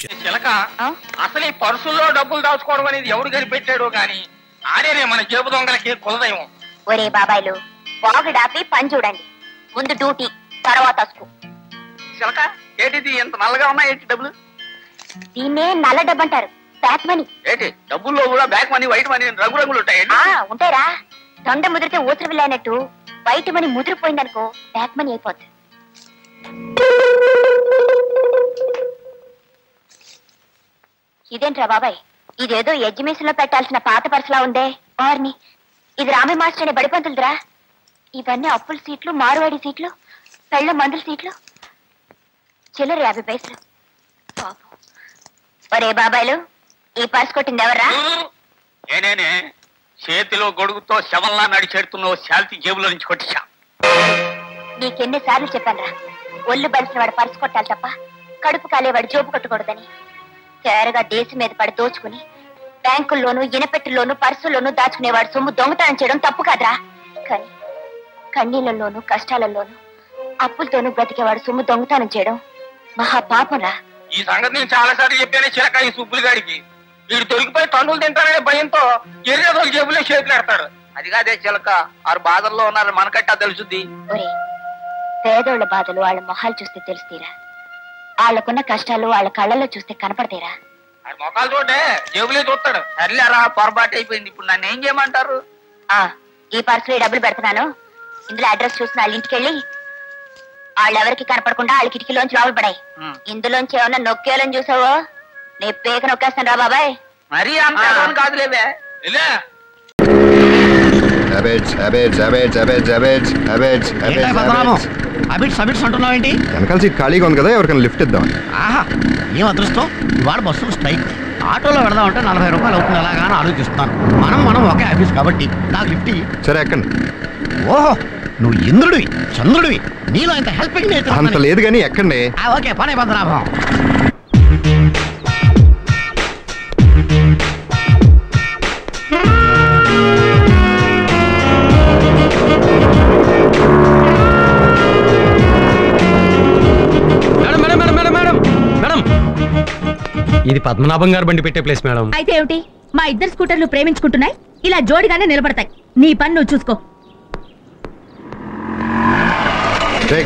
చిలక అసలు ఈ పర్సుల్లో డబ్బులు దాచుకోవడం అనేది ఎవరు కనిపెట్టాడో గాని ఆడేనే మన జేబు దొంగలకి కులదయం. ఒరే బాబాయ్లు వాగుడాపి పని చూడండి. ముందు డ్యూటీ, తర్వాత అసుకు. చిలక ఏంటిది ఇంత నల్లగా ఉన్నాయి ఏంటి డబ్బులు? దీన్నే నల్ల డబ్బు అంటారు, బ్యాక్ మనీ. ఏంటి డబ్బుల్లో కూడా బ్యాక్ మనీ వైట్ మనీ రంగురంగులు ఉంటాయి? ఉంటారా? దొండ ముదిరితే ఊతురు వెళ్ళినట్టు వైట్ మనీ ముదిరిపోయిందనుకో బ్యాక్ మనీ అయిపోద్ది. ఇదేంట్రా బాబాయ్, ఇదేదో ఎగ్జిబిషన్ లో పెట్టాల్సిన పాత పర్సులా ఉందే. వారిని ఇది రామే మాస్టర్ అనే బడిపంతులరా. ఇవన్నీ అప్పుల సీట్లు, మారువాడి సీట్లు, పెళ్ళ మందుల సీట్లు, చిల్లర 50 పైసలు. ఒరే బాబాయ్లు, ఈ పర్సు కొట్టింది ఎవర్రా? నేనేనే. చేతిలో గొడుగుతో శవంలా నడిచేడుతున్నావు, శాల్తీ జేబులో నుంచి కొట్టించా. నీకెన్నిసార్లు చెప్పానురా, ఒళ్ళు బలిసిన వాడు పర్సు కొట్టాలి తప్ప కడుపు కాలేవాడు జోబు కొట్టకూడదని. తేరగా దేశం మీద పడి దోచుకుని బ్యాంకుల్లోనూ ఇనపెట్టుల్లోనూ పర్సుల్లోనూ దాచుకునేవాడు సొమ్ము దొంగతనం చేయడం తప్పు కాదురా. కానీ కన్నీళ్లలోనూ కష్టాలలోనూ అప్పులతోనూ బ్రతికేవాడు సొమ్ము దొంగతనం చేయడం మహా పాపంరా. ఈ సంగతి నేను చాలా సార్లు చెప్పానే చిలక ఈ సుబ్బులు గాడికి. వీడు దొరికిపోయి తన్నులు తింటారనే భయంతో ఎర్రదోలు జేబులో చేతులు పెడతాడు. అది కాదే చిలక, ఆరు బాధల్లో ఉన్నారు మనకట్టా తెలుసుద్ది. ఒరే, పేదోళ్ల బాధలు వాళ్ళ మొహాలు చూస్తే తెలుస్తీరా, వాళ్లకున్న కష్టాలు వాళ్ళ కళ్ళల్లో చూస్తే కనపడతారా? ఆయన మొఖాలు చూడే జేబులే చూస్తాడు. సర్లేరా, పొరపాటు అయిపోయింది. ఇప్పుడు నన్ను ఏం చేయమంటారు? ఈ పర్సులో డబ్బులు పెడుతున్నాను, ఇందులో అడ్రస్ చూసిన వాళ్ళ ఇంటికి వెళ్ళి వాళ్ళెవరికి కనపడకుండా వాళ్ళ కిటికీలోంచి లోపల పడాయి. ఇందులోంచి ఏమన్నా నొక్కేయాలని చూసావో నీ పేక నొక్కేస్తాను రా బాబాయ్. మరీ అంత కాదులేవే. వెనకాల సీట్ ఖాళీగా ఉంది కదా, ఎవరికైనా లిఫ్ట్ ఇద్దాం. ఆహా, ఏం అదృష్టం, ఇవాళ బస్సులు స్ట్రైక్. ఆటోలో వెళదామంటే 40 రూపాయలు అవుతుంది ఎలాగా అని ఆలోచిస్తున్నాను. మనం ఒకే ఆఫీస్ కాబట్టి నాకు లిఫ్ట్. సరే ఎక్కండి. ఓహో, నువ్వు ఇంద్రుడివి చంద్రుడివి, నీలో ఇంత హెల్పింగ్ అంత లేదు కానీ ఎక్కండి. ఓకే, పనే పద్మనాభం. ఇది పద్మనాభం గారు బండి పెట్టే ప్లేస్ మేడం. అయితే ఏమిటి, మా ఇద్దరు స్కూటర్లు ప్రేమించుకుంటున్నాయి, ఇలా జోడిగానే నిలబడతాయి. నీ పని నువ్వు చూసుకో.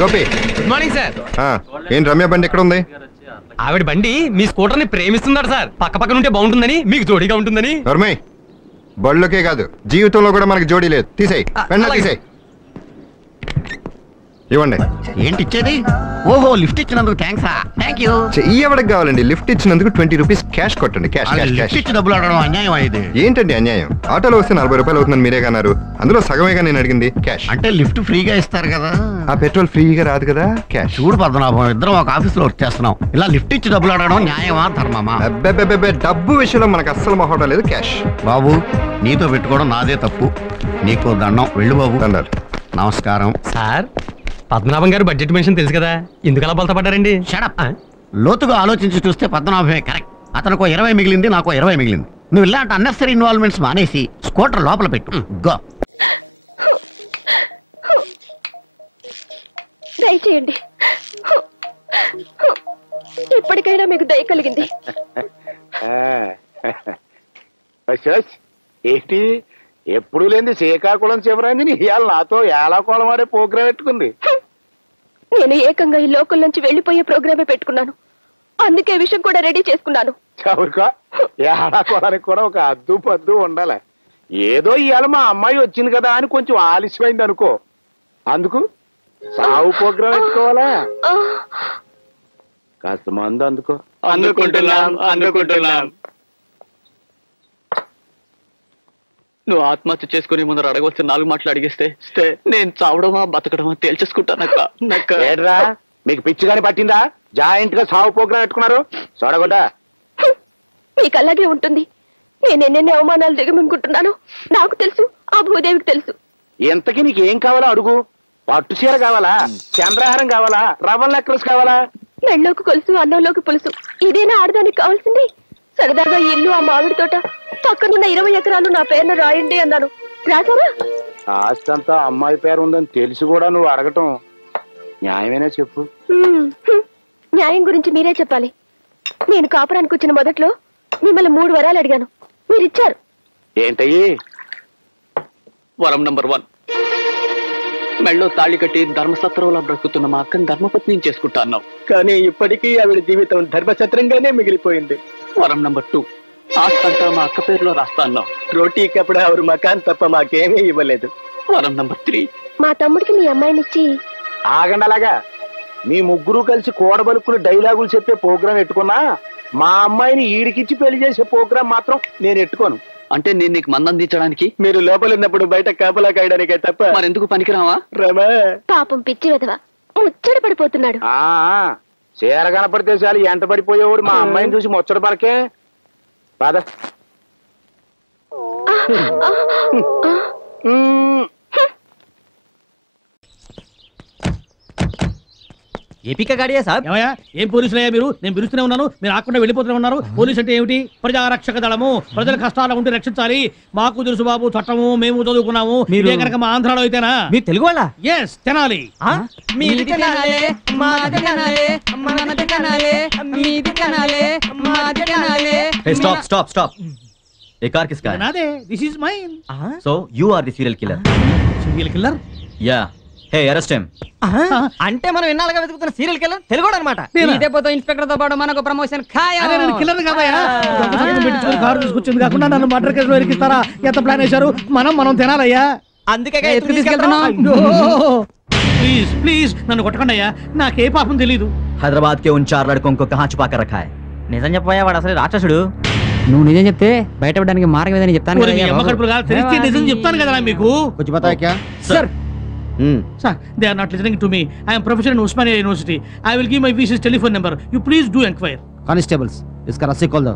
Gopi, good morning sir. ఏం రమ్య బండి ఎక్కడ ఉంది? ఆవిడ బండి మీ స్కూటర్ ని ప్రేమిస్తున్నాడు సార్. పక్క పక్కన ఉంటే బాగుంటుందని, మీకు జోడీగా ఉంటుందని. బళ్ళకే కాదు జీవితంలో కూడా మనకి జోడీ లేదు. తీసేయి, తీసేయి. ఇవ్వండి. ఏంటి ఇచ్చేది? ఓహో, లిఫ్ట్ ఇచ్చినందుకు థ్యాంక్సా. Thank you. ఎవరికి కావాలండి? లిఫ్ట్ ఇచ్చినందుకు 20 రూపీస్ క్యాష్ కొట్టండి. క్యాష్ ఇచ్చి డబ్బులు అడగడం అన్యాయం అయింది. ఏంటండి అన్యాయం? ఆటోలో వస్తే 40 రూపాయలు అవుతుందని మీరే కన్నారు, అందులో సగమేగా నేను అడిగింది. క్యాష్ అంటే లిఫ్ట్ ఫ్రీగా ఇస్తారు కదా. ఆ పెట్రోల్ ఫ్రీగా రాదు కదా. క్యాష్. చూడు పద్మనాభం, ఇద్దరం ఒక ఆఫీస్ లో వర్క్ చేస్తున్నాం. ఇలా లిఫ్ట్ ఇచ్చి డబ్బులు అడగడం న్యాయమా ధర్మమా? డబ్బు విషయంలో మనకు అస్సలు మొహటం లేదు. క్యాష్. బాబు, నీతో పెట్టుకోవడం నాదే తప్పు. నీకు దండం. వెళ్ళు బాబు. దండాలు. నమస్కారం సార్. పద్మనాభం గారు బడ్జెట్ మెన్షన్ తెలుసు కదా, ఎందుకు అలా బలత పడ్డారండి? షడప్. లోతుగా ఆలోచించి చూస్తే పద్మనాభమే కరెక్ట్. అతనికి 20 మిగిలింది, నాకు 20 మిగిలింది. నువ్వు ఇలాంటి అన్నెసరీ ఇన్వాల్వ్మెంట్స్ మానేసి స్కూటర్ లోపల పెట్టు. గో. దయచేయండి, ఇప్పటికైనా మీకు దయ కలిగింది. ఏంటి ఎప్పుడు లేని శ్రీకాకుళం చివరంజని ఇవాళ నాతో ఏలాకోళం ఆడే ప్రోగ్రాం పెట్టుకుంది. నేను ఏకంగా ఈ లోకల్ నుంచి వెళ్లిపోయే ప్రోగ్రామే పెట్టుకున్నాను. అందుకే విషయం కూడా రెడీ చేసుకున్నాను. చవురుకో, ఏలాకోళానికి కూడా ఒక అద్దు పద్దు ఉండాలి. ఏదో ఇవాళ మా అమ్మాయి వచ్చింది కదా అని కొంచెం ఆలస్యమైంది అనుకో, అందుకు సాగు ప్రోగ్రాం పెట్టుకోవాలా? కాస్త మందు అందుకో. అందుకుంటున్నాం. నువ్వు ఆత్మహత్య చేసుకునే ముందర అడగవలసిన 4 మాటలు అడిగిస్తే నేను చావడమా బతకడమా తేల్చేసుకుంటానక్క. ఏడ్రా, మీకు పిచ్చిగాని పట్టిందా? జాయింట్ గా సాగు ప్రోగ్రాం పెట్టుకున్నారు. చూడగొట్ట, మీకు అలాగే ఉంటుంది. నేను ఎన్నెన్ని అవమానాలు దిగమనుకుంటున్నాను నాకు తెలుసు, ఆ భూదేవికి తెలుసు. ఎంతకీ నీకు ఏం కావాలో అడుగు. పట్టు చీర కావాలా, చంద్రహారం కావాలా, రవ్వల నెక్లెస్ కావాలా? మెళ్ళలోకి కొలుసు, అన్నంలోకి పులుసు, ఇదేనా ఆడదానికి కావాల్సింది? సరదాగా ఇల్లు, ఆ మామిడి తోట, పక్కనున్న 20 ఎకరాలు నా పేరున రాయండి అన్నాను. రాసారా? ఆస్తి అంతా అమ్మాయి పేరు ఉందని తెలిసి కూడా నువ్వు అడగటం న్యాయమేనా చెప్పు. న్యాయం గురించి మీరే చెప్పాలి. నేను కాపురానికి వచ్చిన మొదట్లో మిమ్మల్ని 3 వరాలు అడిగాను, మీరు ఇచ్చారు. ఏంటయ్యి? వరం నంబర్ 1, మెళ్ళో తాళి కట్టి ధర్మసత్రంలో బ్రతుకుతున్న మా అక్కని ధర్మపత్ని చేసుకుంటా అన్నావు, కానీ ఇప్పటికీ ఆవిడ జీవితం ధర్మసత్రంగానే మిగిలిపోయింది. వరం నంబర్ 2, ఆస్తంతా మా అక్క పేరులో రాస్తా అన్నావు, రోటీకి అప్పుడు ఆవిడ మకాన్ తప్ప మాకేమీ ఇవ్వలేదు. వరం నంబర్ 3, మా తమ్ముడికి మీ అమ్మాయినిచ్చి. ఆగండి అలాగా. మీ ముగ్గురు కలిసి కూడబలుకులు డైలాగులు చెప్పే ప్రోగ్రాం ఎట్టుకున్నా, మా అమ్మాయిని ఈడికిచ్చి పెళ్లి చేసే ప్రోగ్రాం మాత్రం నేను ఎట్టుకోను. అంటే నేను నీకు మందు అందించడానికి, మీరు లోపల ఉన్నప్పుడు బయట కాపలా కాయడానికే తప్ప మరెందుకు పనికిరావా? రమా, పాపం పిచ్చి విధవ ముచ్చట పడిపోతున్నాడు. చీర కనపడితే చాలు ఎంట పడిపోయేవాడు మా అమ్మాయిని చూసి ముచ్చట పరకే. బాధ ఏపీకా గాడియా సాబ్. ఏమయ్యా, ఏం పోలీసులయ్యా మీరు? నేను పిలుస్తూనే ఉన్నాను, మీరు ఆకుండా వెళ్ళిపోతూనే ఉన్నారు. పోలీసు అంటే ఏమిటి? ప్రజారక్షక దళము. ప్రజల కష్టాలు ఉంటే రక్షించాలి. మాకు తెలుసు బాబు చట్టము, మేము చదువుకున్నాము. మీరే కనుక మా ఆంధ్రాలో అయితేనా? మీరు తెలుగు వాళ్ళ? Yes, Tenali. Stop stop stop. ये कार किसका है? నాదే. This is mine. So you are the serial killer. Serial killer? Yeah. Hey, arrest him. అంటే మనం ఎన్నాళ్ళుగా వెతుకుతున్న సీరియల్ కిల్లర్ తెలుగు అనమాట. ఇదే పోతే ఇన్స్పెక్టర్ తో పాటు మనకు ప్రమోషన్ ఖాయం. అదే నేను కిల్లర్ కాదయ్యా. పెట్టుకుని కారు తీసుకొచ్చింది కాకుండా నన్ను మర్డర్ కేసులో ఇరికిస్తారా? ఎంత ప్లాన్ వేశారు? మనం తినాలయ్యా. అందుకే ఎత్తుకు తీసుకెళ్తున్నాం. ప్లీజ్ ప్లీజ్ నన్ను కొట్టకండి అయ్యా, నాకే పాపం తెలీదు. हैदराबाद के उन 4 लड़कों को कहाँ छुपा कर रखा है? నిజం చెప్పాయా, వాడు అసలు రాక్షసుడు. నువ్వు నిజం చెప్తే బయటపడడానికి మార్గం ఏదని చెప్తాను. నిజం చెప్తాను కదా మీకు. कुछ पता है क्या? Sir, sir, they are not listening to me. I am professor in Osmania University. I will give my VC's telephone number. You please do inquire. Constables, इसका रस्सी खोल दो.